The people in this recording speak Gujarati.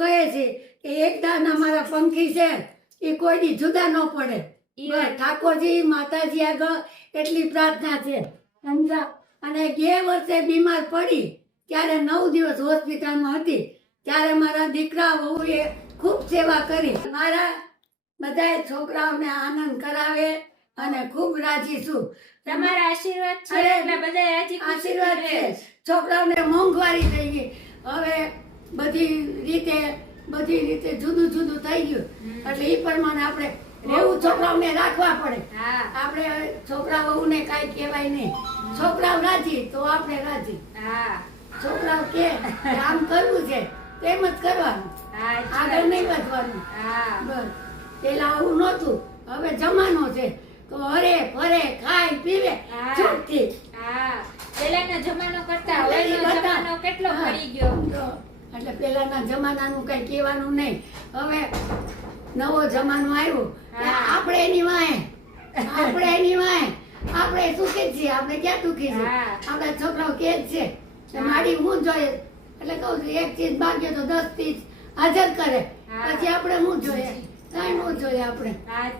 કહે છે કે એક દાન અમારા પંખી છે એ કોઈ દી જુદા ન પડે. બસ ઠાકોરજી માતાજી આગળ એટલી પ્રાર્થના છે. સમજા? અને ગયા વર્ષે બીમાર પડી ત્યારે 9 દિવસ હોસ્પિટલમાં હતી ત્યારે મારા દીકરા વહુએ ખૂબ સેવા કરી. મારા બધાય છોકરાઓને આનંદ કરાવે અને ખૂબ રાજી છું. તમારા આશીર્વાદ છે અરે, એટલે બધાય રાજી ખુશી આશીર્વાદ રહે. છે. છોકરાઓને મોંઘવારી થઈ ગઈ, હવે બધી રીતે જુદું જુદું થઈ ગયું એટલે એ પ્રમાણે આપણે રહેવું, છોકરાઓને રાખવા પડે. હા આપણે છોકરા વહુને કાંઈ કહેવાય નહીં. છોકરાઓ રાજી તો આપણે રાજી. હા છોકરાઓ કે આમ કરવું છે તેમ જ કરવાનું, હા આગળ નહીં વધવાનું. હા બસ પેલા આવું નહોતું, હવે જમાનો છે તો હરે ફરે ખાય પીવે હા. છૂટથી. હા પહેલાના જમાનો કરતા એટલે ઈ હવેનો બધા- જમાનો કેટલો હા. ફરી ગયો. તો એટલે પેલાના જમાનાનું કઈ કહેવાનું નહીં. હવે નવો જમાનો આવ્યો કે હા. આપણે એની વાંહે આપણે સુખી જ છીએ. આપણે ક્યાં દુખી છે? હા. આપણા છોકરાઓ કે જ છે કે હા. માડી હું જોઈએ એટલે કહું છું એક ચીજ માગ્યો તો 10 ચીજ હાજર કરે. હા. પછી આપણે શું જોઈએ? કાંઈ ન જોઈએ આપણે. હા